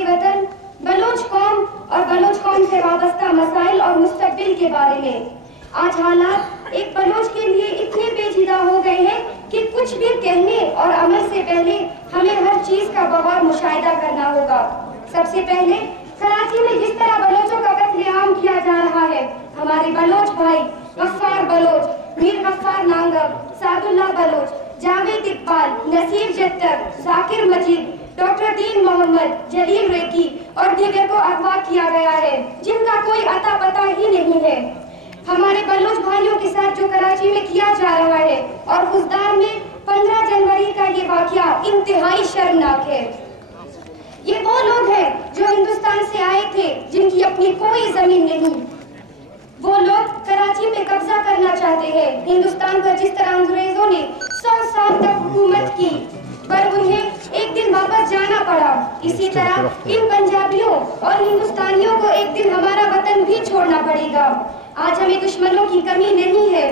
भाई वतन, बलोच कौम और बलोच कौम से वाबस्ता मसाइल और मुस्तकबिल के बारे में। आज हालात एक बलोच के लिए इतने पेचीदा हो गए हैं कि कुछ भी कहने और अमल से पहले हमें हर चीज का बगौर मुशाहिदा करना होगा। सबसे पहले कराची में जिस तरह बलोचों का कत्लेआम किया जा रहा है, हमारे बलोच भाई गफ्फार बलोच, मीर गफ्फार नांगब, सादुल्लाह बलोच, जावेद इकबाल, नसीर जत्तर, जाकिर मजीद, डॉक्टर दीन मोहम्मद, जलील रेकी और दीगर को अगवा किया गया है, जिनका कोई अता पता ही नहीं है। हमारे बलोच भाइयों के साथ जो कराची में किया जा रहा है और खुजदार में 15 जनवरी का ये वाकया इंतहाई शर्मनाक है। ये वो लोग हैं जो हिंदुस्तान से आए थे, जिनकी अपनी कोई जमीन नहीं। वो लोग कराची में कब्जा करना चाहते हैं। हिंदुस्तान पर जिस तरह अंग्रेजों ने 100 साल तक हुकूमत की, पर उन्हें एक दिन वापस जाना पड़ा, इसी तरह इन पंजाबियों और हिंदुस्तानियों को एक दिन हमारा वतन भी छोड़ना पड़ेगा। आज हमें दुश्मनों की कमी नहीं है।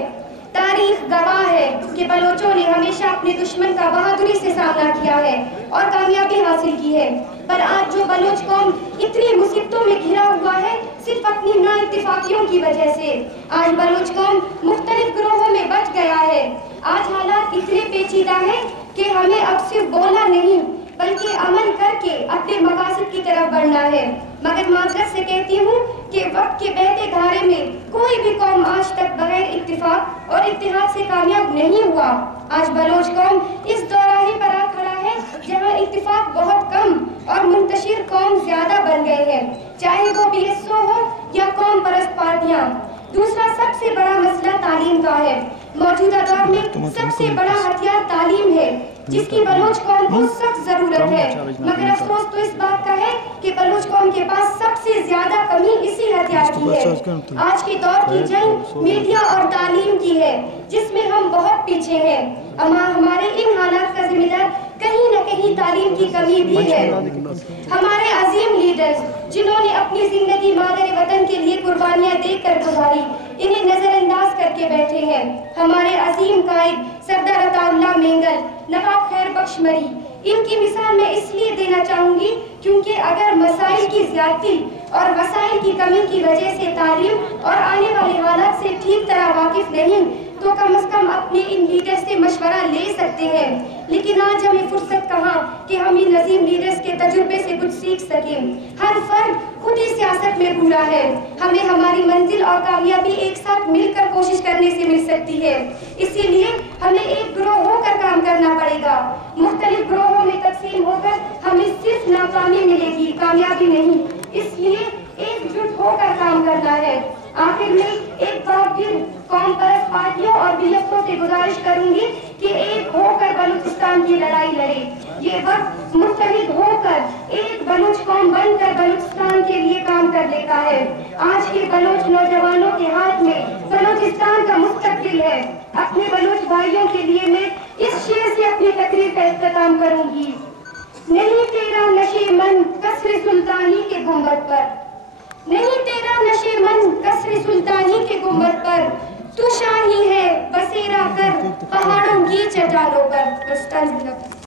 तारीख गवाह है कि बलोचों ने हमेशा अपने दुश्मन का बहादुरी से सामना किया है और कामयाबी हासिल की है। पर आज जो बलोच कौम इतनी मुसीबतों में घिरा हुआ है, सिर्फ अपनी नाइत्तेफाकियों की वजह से। आज बलोच कौम मुख्तलिफ ग्रोहों में बट गया है। आज हालात इतने पेचीदा हैं कि हमें अब सिर्फ बोलना नहीं बल्कि अमल करके अपने मकासद की तरफ बढ़ना है। मगर माजरत से कहती हूँ कि वक्त के बहते धारे में कोई भी कौम आज तक बगैर इत्तिफाक और इत्तेहाद से कामयाब नहीं हुआ। आज बलोच कौम इस दौराहे पर आ खड़ा है जहाँ इत्तिफाक बहुत कम और मुंतशिर कौम ज्यादा बन गए हैं, चाहे वो BSO हो या कौम परस्त पार्टियाँ। दूसरा सबसे बड़ा मसला तालीम का है। मौजूदा दौर में सबसे बड़ा हथियार तालीम है, जिसकी बलोच कौम को सख्त जरूरत है। मगर अफसोस तो इस बात का है कि बलोच कौम के पास सबसे ज्यादा कमी इसी हथियार की है। आज के दौर की जंग मीडिया और तालीम की है, जिसमें हम बहुत पीछे हैं। हमारे इन हालात का जिम्मेदार कहीं न कहीं तालीम की कमी भी है। हमारे अजीम लीडर्स जिन्होंने अपनी जिंदगी मादर वतन के लिए कुर्बानियां देकर गुजारी, इन्हें नजरअंदाज करके बैठे हैं। हमारे अजीम कायद सरदार अताउल्लाह मेंगल, नवाब खैर बख्श मरी, इनकी मिसाल मैं इसलिए देना चाहूंगी क्योंकि अगर मसाइल की ज्यादती और वसाइल की कमी की वजह से तालीम और आने वाले हालात से ठीक तरह वाकिफ नहीं, तो कम से कम अपने इन लीडर्स से मशवरा ले सकते हैं। लेकिन आज हमें फुर्सत कहाँ कि हम इन नजीम लीडर्स के तजुर्बे से कुछ सीख सकें। हर फर्द खुद ही सियासत में पूरा है। हमें हमारी मंजिल और कामयाबी एक साथ मिलकर कोशिश करने से मिल सकती है। इसीलिए हमें एक ग्रोह होकर काम करना पड़ेगा। मुख्तलिफ ग्रोहों में तकसीम होकर हमें सिर्फ नाकामी मिलेगी, कामयाबी नहीं। इसलिए एकजुट होकर काम करना है। आखिर में एक बार फिर कौम परस्त पार्टियों और BSO से गुजारिश करूंगी कि एक होकर बलूचिस्तान की लड़ाई लड़े। ये वक्त मुत्तहिद होकर एक बलूच कौम बनकर बलूचिस्तान के लिए काम कर लेता है। आज के बलूच नौजवानों के हाथ में बलूचिस्तान का मुस्तकबिल है। अपने बलूच भाइयों के लिए मैं इस शेर से अपनी तकरीर का इख्तिताम करूंगी। नहीं तेरा नशे मन कसर सुल्तानी के गुंबद पर, नहीं तेरा नशे मन कसर सुल्तानी के गुंबद पर, तू शाही है बसेरा कर पहाड़ों की चट्टानों पर।